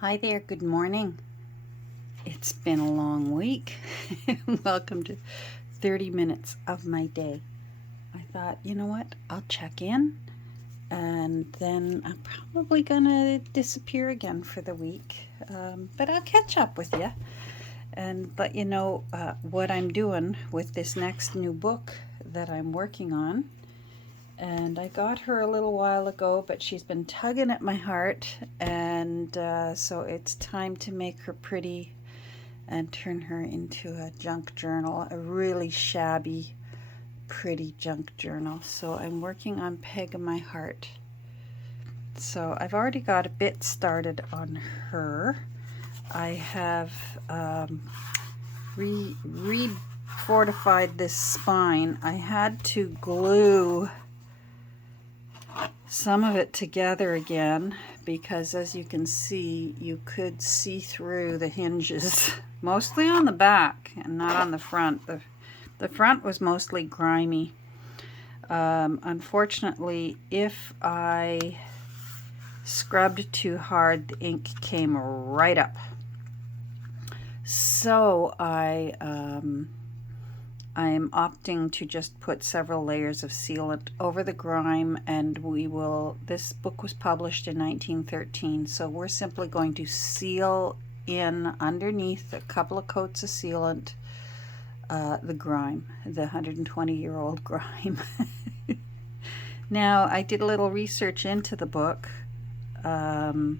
Hi there, good morning. It's been a long week. Welcome to 30 minutes of my day. I thought, you know what, I'll check in and then I'm probably gonna disappear again for the week. But I'll catch up with you and let you know what I'm doing with this next new book that I'm working on. And I got her a little while ago, but she's been tugging at my heart, and so it's time to make her pretty and turn her into a junk journal, a really shabby, pretty junk journal. So I'm working on Peg of My Heart. So I've already got a bit started on her. I have refortified this spine. I had to glue some of it together again because, as you can see, you could see through the hinges, mostly on the back and not on the front. The front was mostly grimy. Unfortunately, if I scrubbed too hard, the ink came right up. So I am opting to just put several layers of sealant over the grime, and this book was published in 1913, so we're simply going to seal in underneath a couple of coats of sealant the grime, the 120-year-old grime. Now, I did a little research into the book, as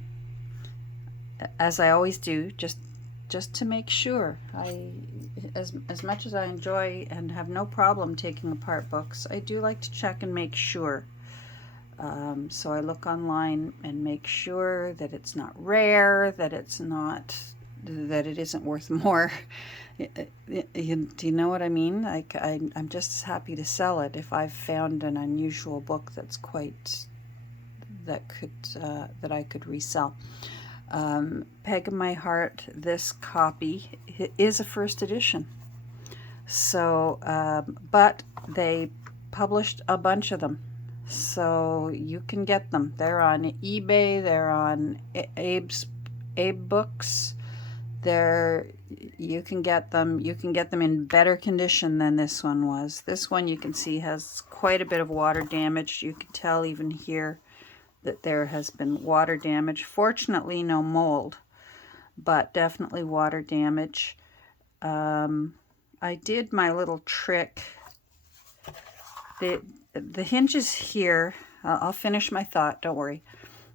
I always do, just to make sure. As much as I enjoy and have no problem taking apart books, I do like to check and make sure. So I look online and make sure that it's not rare, that it isn't worth more. Do you know what I mean? Like I'm just as happy to sell it if I've found an unusual book that I could resell. Peg of My Heart, this copy is a first edition. So, but they published a bunch of them. So you can get them. They're on eBay, they're on Abe Books. You can get them in better condition than this one was. This one, you can see, has quite a bit of water damage. You can tell even here that there has been water damage. Fortunately, no mold, but definitely water damage. I did my little trick. The hinges here, I'll finish my thought, don't worry.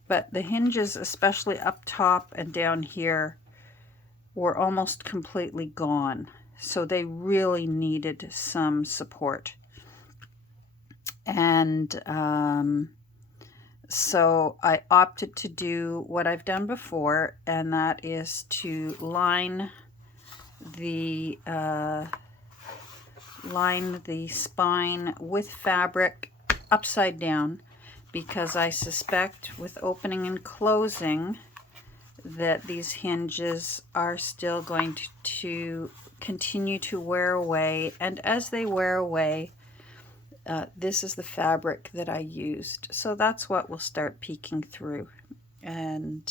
But the hinges, especially up top and down here, were almost completely gone. So they really needed some support. And so I opted to do what I've done before, and that is to line the spine with fabric upside down, because I suspect with opening and closing that these hinges are still going to continue to wear away, and as they wear away, this is the fabric that I used. So that's what will start peeking through, and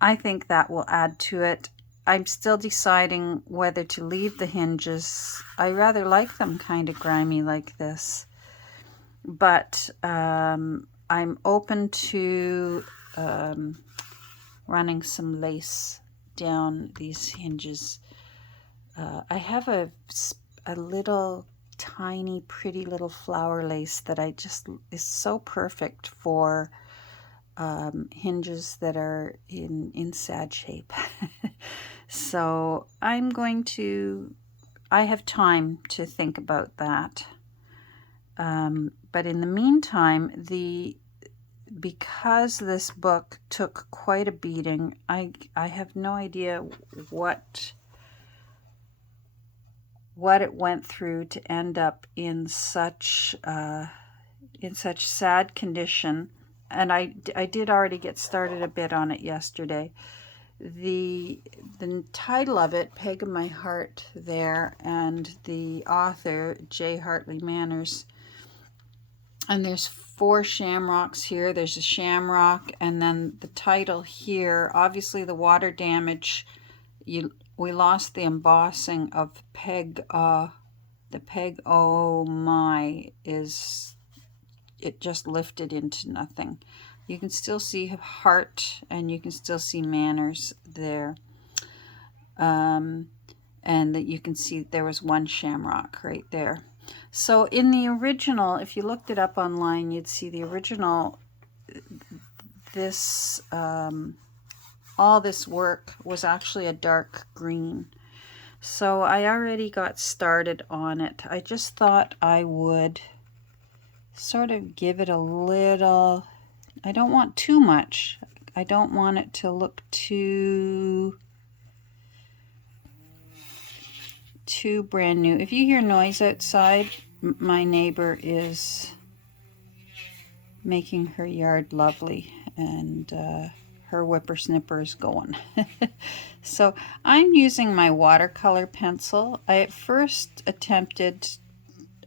I think that will add to it. I'm still deciding whether to leave the hinges. I rather like them kind of grimy like this, but I'm open to running some lace down these hinges. I have a little tiny pretty little flower lace that is so perfect for hinges that are in sad shape. So I have time to think about that. But in the meantime, because this book took quite a beating, I have no idea what it went through to end up in such sad condition. And I did already get started a bit on it yesterday. The title of it, Peg of My Heart, there, and the author, J. Hartley Manners. And there's 4 shamrocks here. There's a shamrock, and then the title here. Obviously, the water damage. We lost the embossing of Peg. The Peg Oh My is, it just lifted into nothing. You can still see heart, and you can still see manners there. And that you can see there was 1 shamrock right there. So in the original, if you looked it up online, you'd see the original, this, all this work was actually a dark green. So I already got started on it. I just thought I would sort of give it a little, I don't want too much. I don't want it to look too brand new. If you hear noise outside, my neighbor is making her yard lovely, and her whippersnipper is going. So I'm using my watercolor pencil. I at first attempted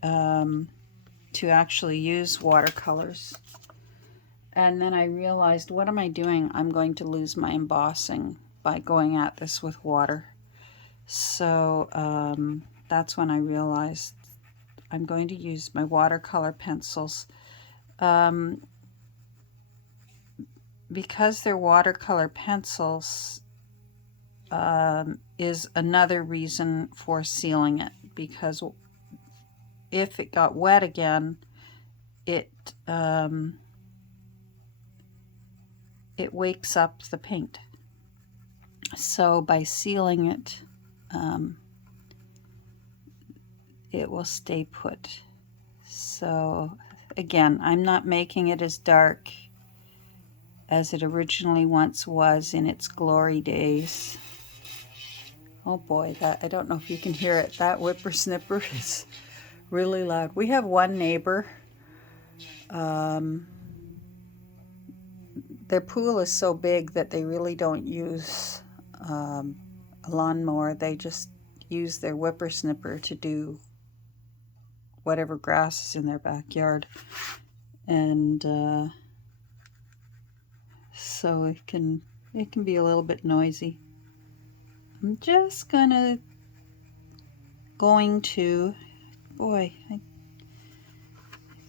to actually use watercolors, and then I realized, what am I doing? I'm going to lose my embossing by going at this with water. So that's when I realized I'm going to use my watercolor pencils. Because they're watercolor pencils is another reason for sealing it, because if it got wet again, it wakes up the paint. So by sealing it, it will stay put. So again, I'm not making it as dark as it originally once was in its glory days. Oh boy, that, I don't know if you can hear it. That whippersnipper is really loud. We have one neighbor. Their pool is so big that they really don't use a lawnmower. They just use their whippersnipper to do whatever grass is in their backyard. And so it can be a little bit noisy. I'm just going to, boy,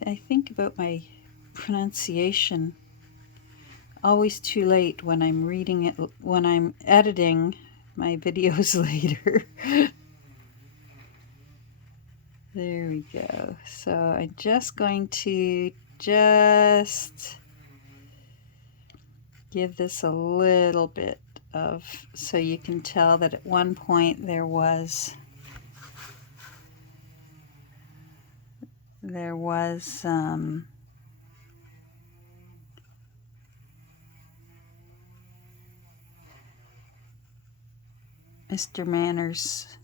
I think about my pronunciation always too late when I'm reading it, when I'm editing my videos later. There we go. So I'm just going to give this a little bit of, so you can tell that at one point there was Mr. Manners'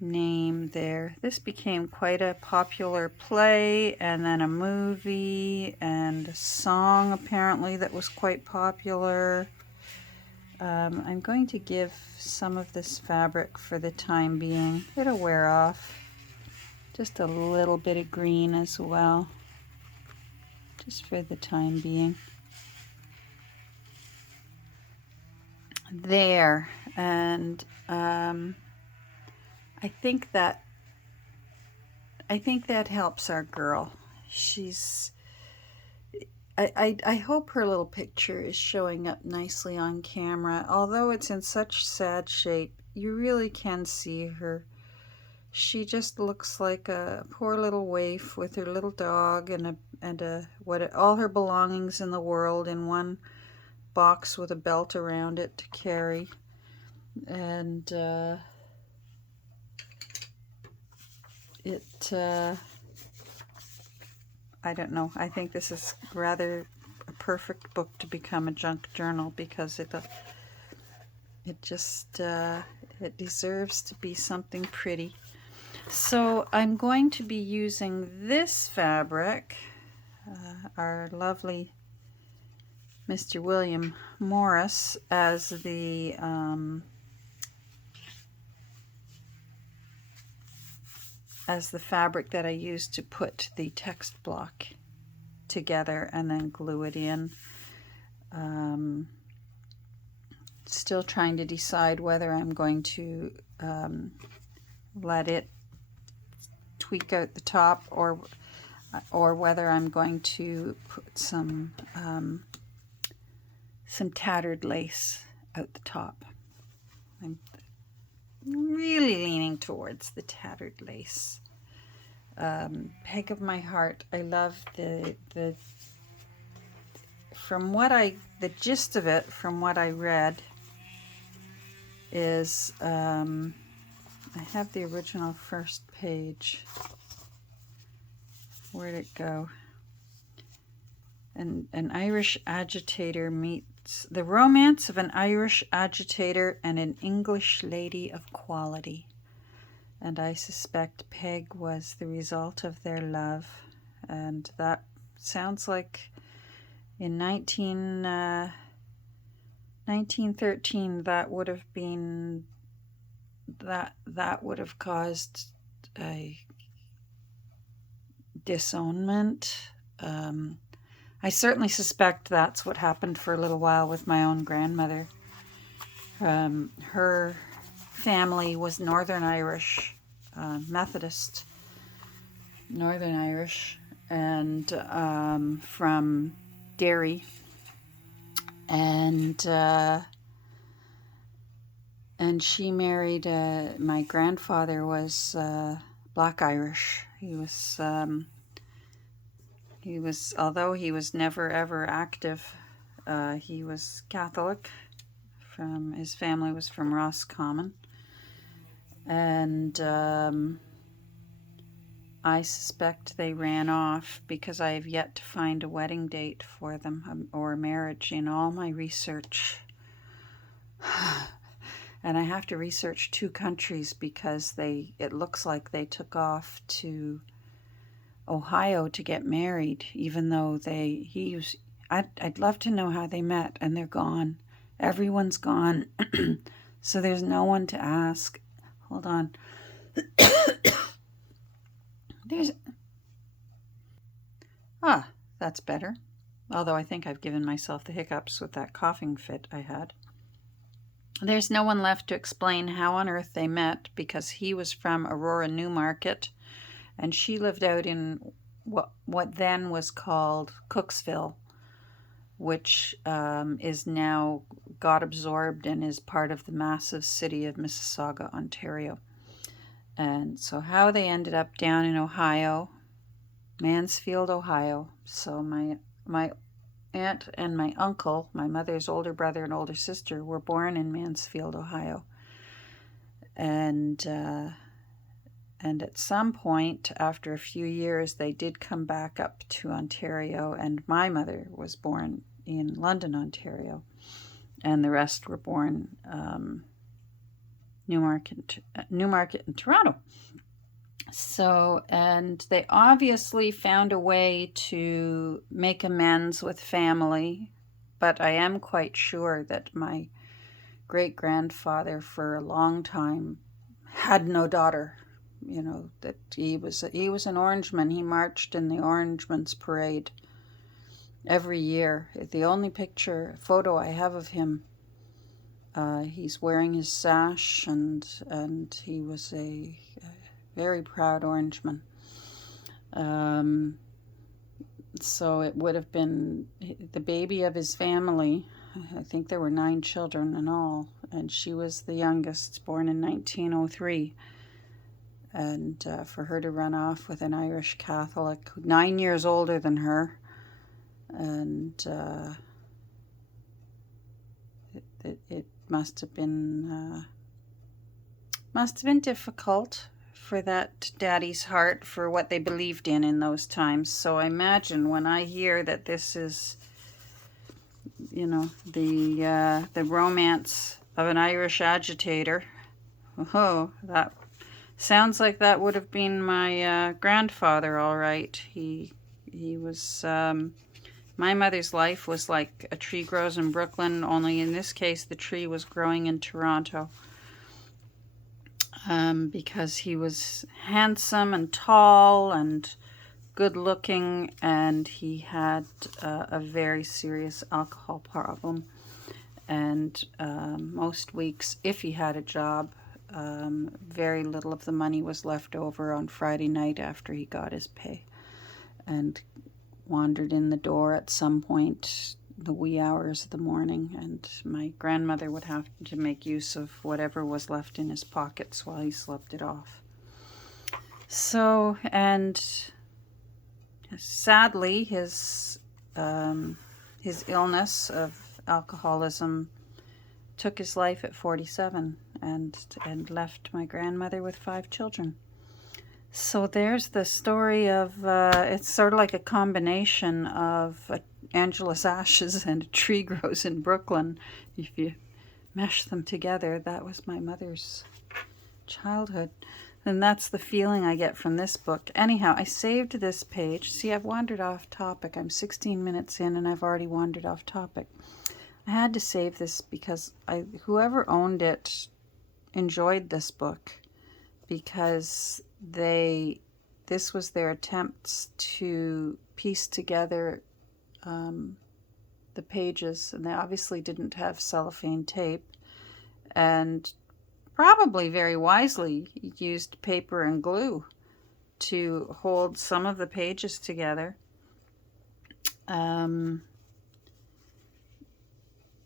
name there. This became quite a popular play, and then a movie, and a song apparently that was quite popular. I'm going to give some of this fabric for the time being. It'll wear off. Just a little bit of green as well, just for the time being. There, and I think that helps our girl. She's, I hope her little picture is showing up nicely on camera. Although it's in such sad shape, you really can see her. She just looks like a poor little waif with her little dog and all her belongings in the world in one box with a belt around it to carry. And I don't know. I think this is rather a perfect book to become a junk journal, because it deserves to be something pretty. So I'm going to be using this fabric, our lovely Mr. William Morris, as the fabric that I used to put the text block together and then glue it in. Still trying to decide whether I'm going to let it tweak out the top or whether I'm going to put some tattered lace out the top. I'm really leaning towards the tattered lace. Peg of my heart. I love the gist of it, from what I read, is I have the original first page. Where'd it go? An Irish agitator meets the romance of an Irish agitator and an English lady of quality. And I suspect Peg was the result of their love. And that sounds like in 1913, that would have been, that would have caused a disownment. I certainly suspect that's what happened for a little while with my own grandmother. Her family was Northern Irish, Methodist, Northern Irish, and from Derry, and she married. My grandfather was Black Irish. He was, although he was never ever active, he was Catholic. His family was from Roscommon, and I suspect they ran off because I have yet to find a wedding date for them, or marriage, in all my research. And I have to research 2 countries because it looks like they took off to Ohio to get married, even though I'd love to know how they met, and they're gone. Everyone's gone. So there's no one to ask. Hold on. That's better. Although I think I've given myself the hiccups with that coughing fit I had. There's no one left to explain how on earth they met, because he was from Aurora, Newmarket, and she lived out in what then was called Cooksville, which is now got absorbed and is part of the massive city of Mississauga, Ontario. And so how they ended up down in Ohio, Mansfield, Ohio. So my aunt and my uncle, my mother's older brother and older sister, were born in Mansfield, Ohio. And at some point, after a few years, they did come back up to Ontario, and my mother was born in London, Ontario, and the rest were born Newmarket and Toronto. So, and they obviously found a way to make amends with family, but I am quite sure that my great-grandfather for a long time had no daughter. You know, that he was an Orangeman. He marched in the Orangeman's parade every year. The only photo I have of him, he's wearing his sash, and he was a very proud Orangeman. So it would have been the baby of his family. I think there were 9 children in all, and she was the youngest, born in 1903. And for her to run off with an Irish Catholic, 9 years older than her, and it must have been difficult for that daddy's heart, for what they believed in those times. So I imagine when I hear that this is, you know, the romance of an Irish agitator, that sounds like that would have been my grandfather, all right. He was, my mother's life was like a tree grows in Brooklyn, only in this case the tree was growing in Toronto. Because he was handsome and tall and good looking, and he had a very serious alcohol problem. And most weeks, if he had a job, very little of the money was left over on Friday night after he got his pay, and wandered in the door at some point the wee hours of the morning, and my grandmother would have to make use of whatever was left in his pockets while he slept it off. So, and sadly, his illness of alcoholism took his life at 47, and left my grandmother with 5 children. So there's the story of, it's sort of like a combination of Angela's Ashes and A Tree Grows in Brooklyn. If you mesh them together, that was my mother's childhood. And that's the feeling I get from this book. Anyhow, I saved this page. See, I've wandered off topic. I'm 16 minutes in and I've already wandered off topic. I had to save this because whoever owned it enjoyed this book, because this was their attempts to piece together the pages, and they obviously didn't have cellophane tape, and probably very wisely used paper and glue to hold some of the pages together,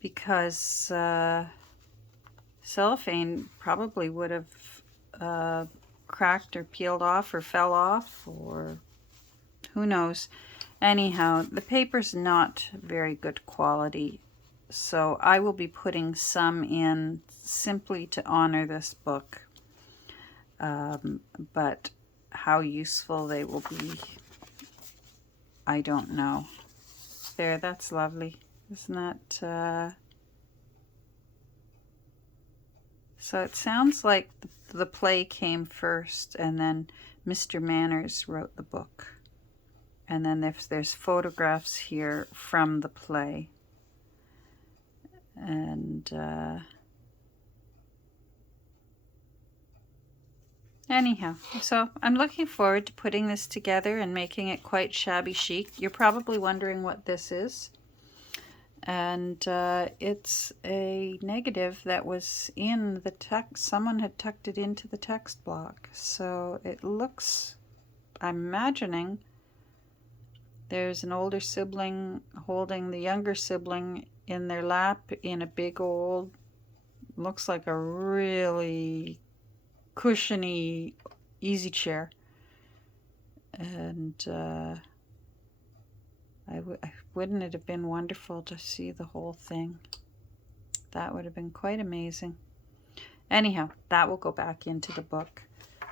because cellophane probably would have cracked or peeled off or fell off, or who knows. Anyhow, the paper's not very good quality, so I will be putting some in simply to honor this book, but how useful they will be, I don't know. There, that's lovely. Isn't that so it sounds like the play came first, and then Mr. Manners wrote the book. And then there's photographs here from the play. And anyhow, so I'm looking forward to putting this together and making it quite shabby chic. You're probably wondering what this is. And it's a negative that was in the text. Someone had tucked it into the text block. So it looks, I'm imagining, there's an older sibling holding the younger sibling in their lap in a big old, looks like a really cushiony easy chair. And wouldn't it have been wonderful to see the whole thing? That would have been quite amazing. Anyhow, that will go back into the book.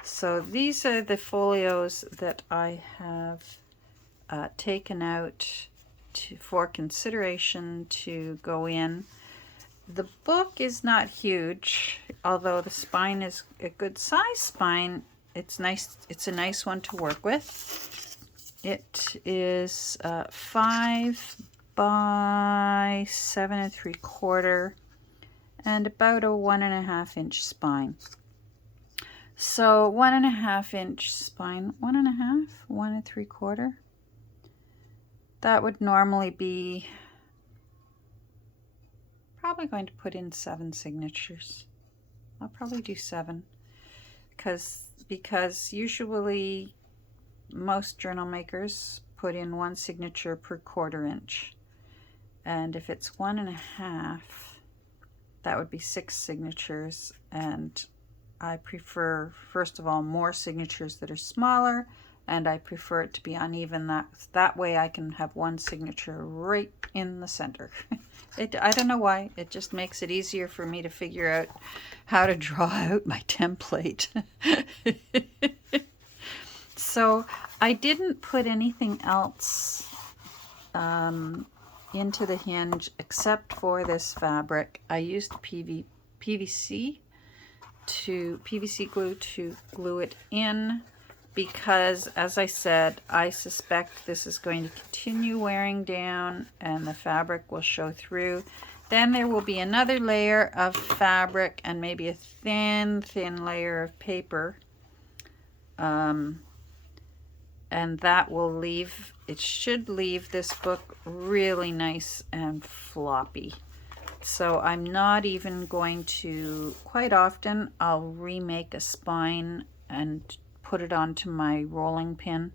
So these are the folios that I have taken out for consideration to go in. The book is not huge, although the spine is a good size spine. It's nice. It's a nice one to work with. It is 5 by 7 3/4 and about a 1.5 inch spine. So 1.5 inch spine, 1.5, 1 3/4. That would normally be probably going to put in 7 signatures. I'll probably do 7 because usually most journal makers put in 1 signature per 1/4 inch, and if it's 1.5, that would be 6 signatures. And I prefer, first of all, more signatures that are smaller, and I prefer it to be uneven. That way I can have 1 signature right in the center. I don't know why, it just makes it easier for me to figure out how to draw out my template. So I didn't put anything else into the hinge except for this fabric. I used PVC glue to glue it in, because, as I said, I suspect this is going to continue wearing down and the fabric will show through. Then there will be another layer of fabric and maybe a thin layer of paper. and that will leave, it should leave this book really nice and floppy. So I'm not even going to, quite often I'll remake a spine and put it onto my rolling pin.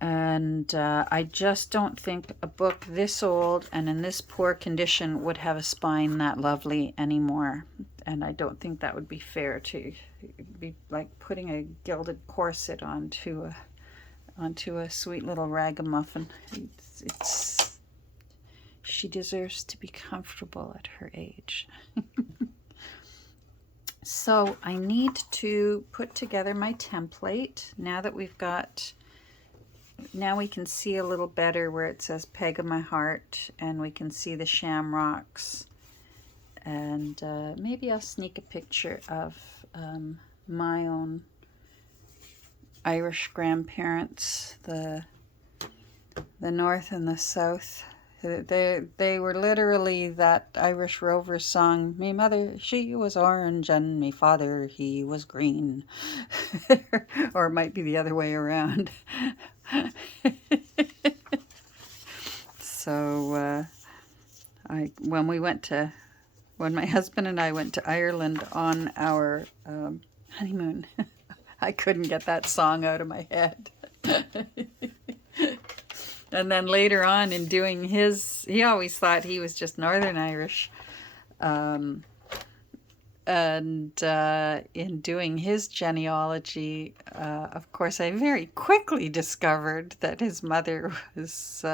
And I just don't think a book this old and in this poor condition would have a spine that lovely anymore. And I don't think that would be fair, to be like putting a gilded corset onto a sweet little ragamuffin. She deserves to be comfortable at her age. So I need to put together my template now that we've got, now we can see a little better where it says Peg of My Heart, and we can see the shamrocks. And maybe I'll sneak a picture of my own Irish grandparents, the North and the South. They were literally that Irish Rover song, me mother, she was orange, and me father, he was green. Or it might be the other way around. So when my husband and I went to Ireland on our honeymoon, I couldn't get that song out of my head. And then later on in doing his, he always thought he was just Northern Irish. And in doing his genealogy, of course, I very quickly discovered that his mother was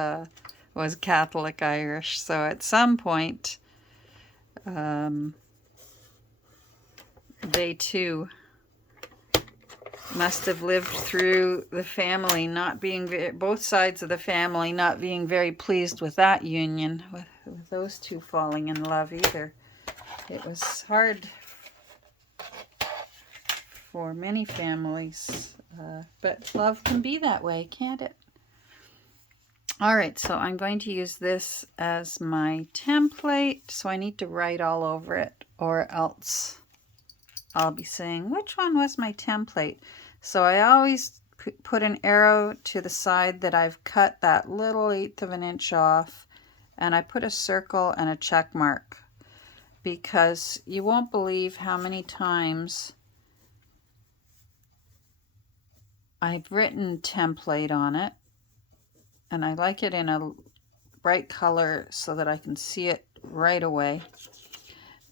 Catholic Irish. So at some point, they too must have lived through the family not being, both sides of the family not being very pleased with that union, with those two falling in love either. It was hard for many families, but love can be that way, can't it? All right, so I'm going to use this as my template, so I need to write all over it, or else I'll be saying, which one was my template? So I always put an arrow to the side that I've cut that little 1/8 of an inch off, and I put a circle and a check mark, because you won't believe how many times I've written template on it, and I like it in a bright color so that I can see it right away.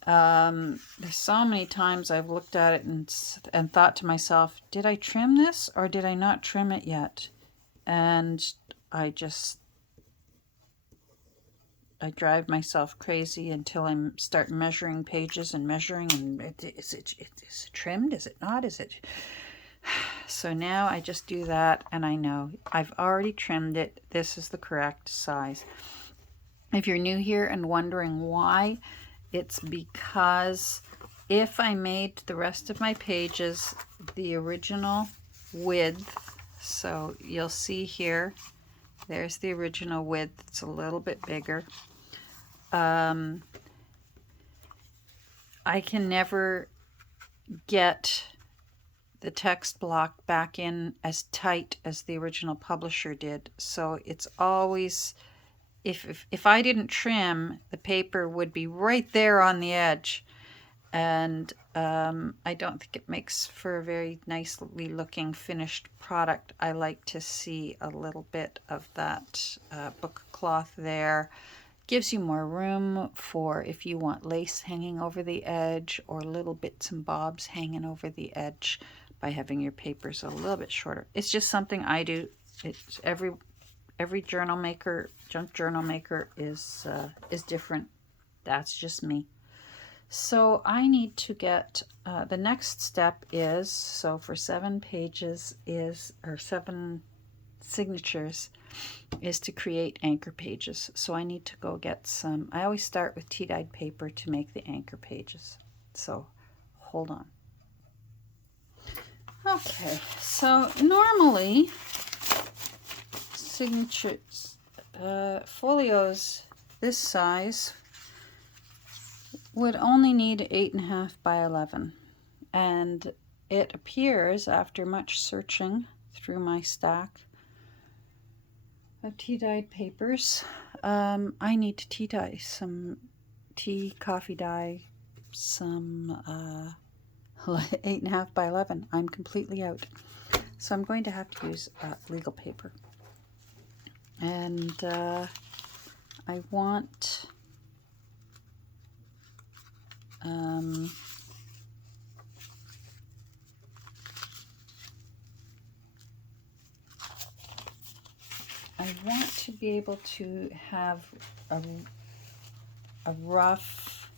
There's so many times I've looked at it and thought to myself, did I trim this or did I not trim it yet? And I drive myself crazy until I start measuring pages and measuring, and is it trimmed? Is it not? Is it? So now I just do that, and I know I've already trimmed it. This is the correct size. If you're new here and wondering why, it's because if I made the rest of my pages the original width, so you'll see here, there's the original width, it's a little bit bigger. I can never get the text block back in as tight as the original publisher did. So it's always, if I didn't trim, the paper would be right there on the edge. And I don't think it makes for a very nicely looking finished product. I like to see a little bit of that book cloth there. Gives you more room for if you want lace hanging over the edge or little bits and bobs hanging over the edge by having your papers a little bit shorter. It's just something I do. It's every journal maker, junk journal maker is different. That's just me. So I need to get, the next step is, so for 7 pages is, or 7 signatures, is to create anchor pages. So I need to go get some, I always start with tea-dyed paper to make the anchor pages. So hold on. Okay, so normally signatures, folios this size would only need 8.5 by 11, and it appears after much searching through my stack of tea-dyed papers. I need to tea dye some tea, coffee dye, some 8.5 by 11. I'm completely out. So I'm going to have to use legal paper. And I want to be able to have a rough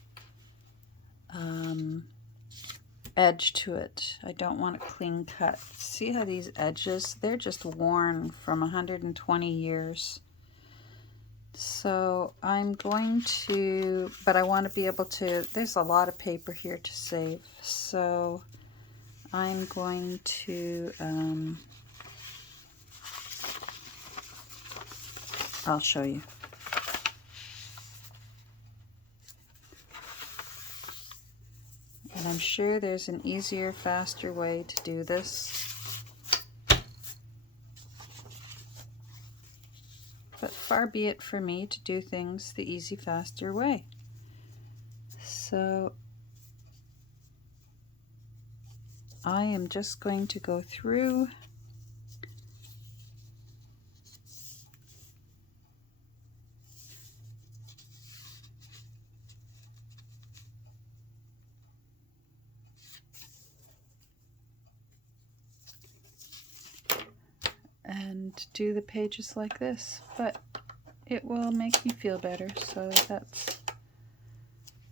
edge to it. I don't want a clean cut. See how these edges, they're just worn from 120 years. So I'm going to, but I want to be able to, there's a lot of paper here to save. So I'm going to, I'll show you. And I'm sure there's an easier, faster way to do this. But far be it for me to do things the easy, faster way. So I am just going to go through and do the pages like this, but it will make me feel better, so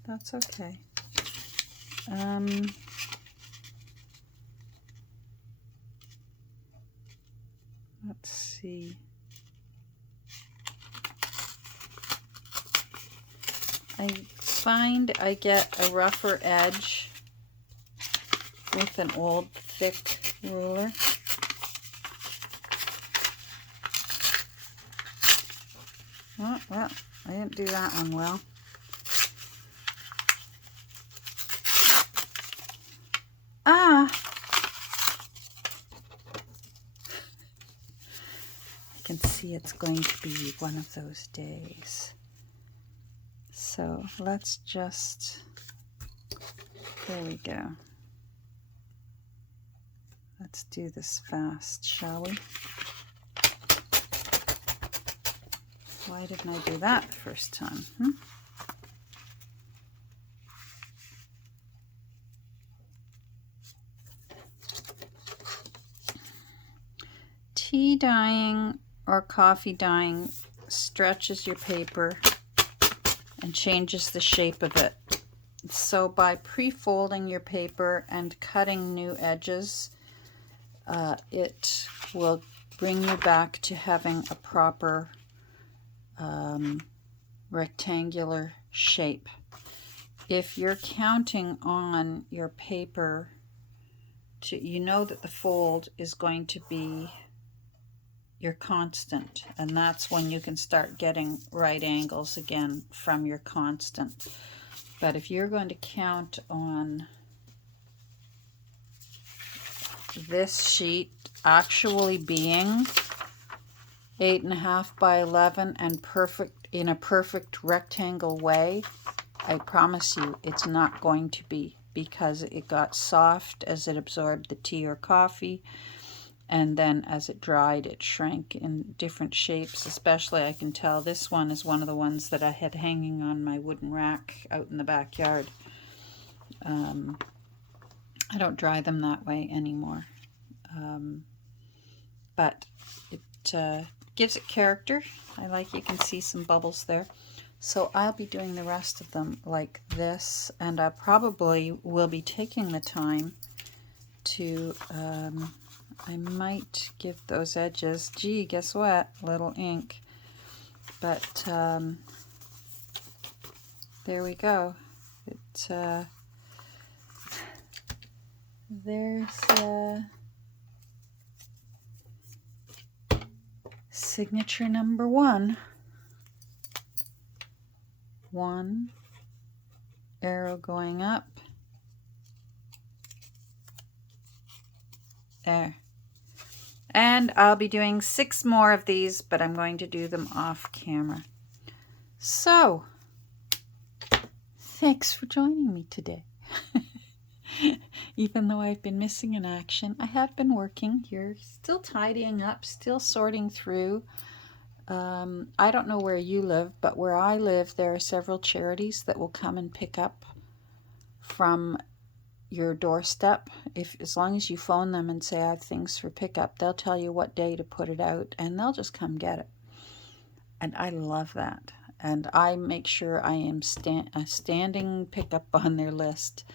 that's okay. Let's see. I find I get a rougher edge with an old thick ruler. Oh, well, I didn't do that one well. Ah! I can see it's going to be one of those days. So let's just, there we go. Let's do this fast, shall we? Why didn't I do that the first time? Tea dyeing or coffee dyeing stretches your paper and changes the shape of it. So by pre-folding your paper and cutting new edges, it will bring you back to having a proper rectangular shape. If you're counting on your paper to, you know that the fold is going to be your constant, and that's when you can start getting right angles again from your constant. But if you're going to count on this sheet actually being 8.5 by 11 and perfect, in a perfect rectangle way, I promise you it's not going to be, because it got soft as it absorbed the tea or coffee, and then as it dried it shrank in different shapes. Especially I can tell this one is one of the ones that I had hanging on my wooden rack out in the backyard. I don't dry them that way anymore, but it gives it character. You can see some bubbles there. So I'll be doing the rest of them like this, and I probably will be taking the time to, I might give those edges, gee, guess what, little ink, but there we go. There's signature number 1. 1 arrow going up. There. And I'll be doing 6 more of these, but I'm going to do them off camera. So, thanks for joining me today. Even though I've been missing in action, I have been working here, still tidying up, still sorting through. I don't know where you live, but where I live, there are several charities that will come and pick up from your doorstep. As long as you phone them and say I have things for pickup, they'll tell you what day to put it out, and they'll just come get it. And I love that. And I make sure I am a standing pickup on their list.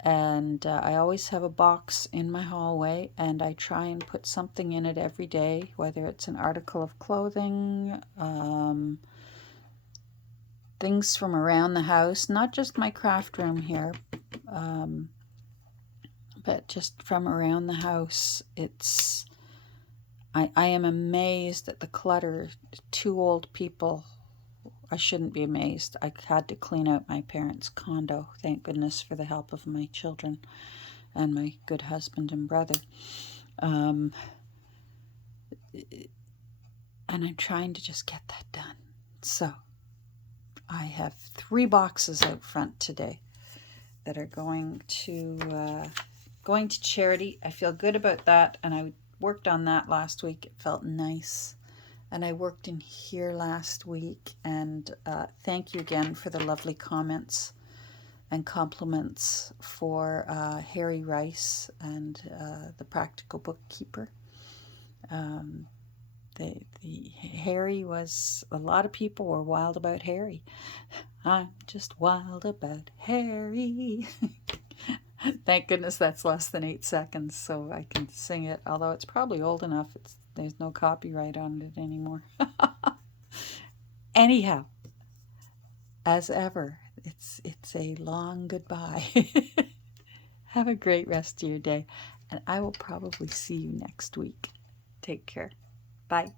And I always have a box in my hallway, and I try and put something in it every day, whether it's an article of clothing, things from around the house, not just my craft room here, but just from around the house. I am amazed at the clutter. 2 old people. I shouldn't be amazed. I had to clean out my parents' condo. Thank goodness for the help of my children and my good husband and brother. And I'm trying to just get that done. So I have 3 boxes out front today that are going to charity. I feel good about that, and I worked on that last week. It felt nice. And I worked in here last week, and thank you again for the lovely comments and compliments for Harry Rice and the Practical Bookkeeper. The Harry was, a lot of people were wild about Harry. I'm just wild about Harry. Thank goodness that's less than 8 seconds, so I can sing it, although it's probably old enough. There's no copyright on it anymore. Anyhow, as ever, it's a long goodbye. Have a great rest of your day, and I will probably see you next week. Take care. Bye.